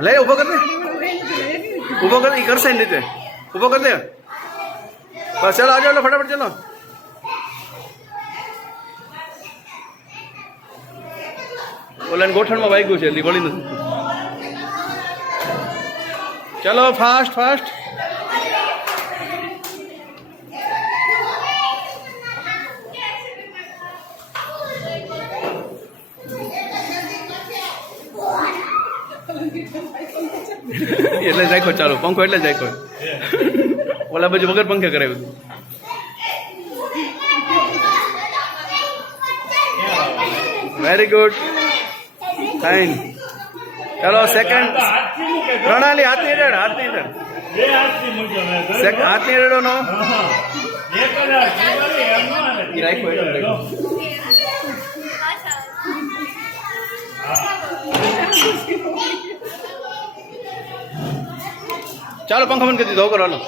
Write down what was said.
ले ऊपर कर दे, ऊपर कर दे, कर से नीचे ऊपर कर दे बस। चलो आ जाओ फटाफट चलो। ઓલા ગોઠણમાં વાગ્યું છે એટલે વળી નથી. ચલો ફાસ્ટ ફાસ્ટ. એટલે જ રાખ્યો ચાલો પંખો એટલે જ રાખ્યો. ઓલા બાજુ વગર પંખે કરાવ્યું હતું. Very good fine. ચલો સેકન્ડ પ્રણાલી હાથની રેડ, હાથની રેડ, હાથની રેડો નો ચાલો પંખો બંધ કરી દીધો કરો. હાલો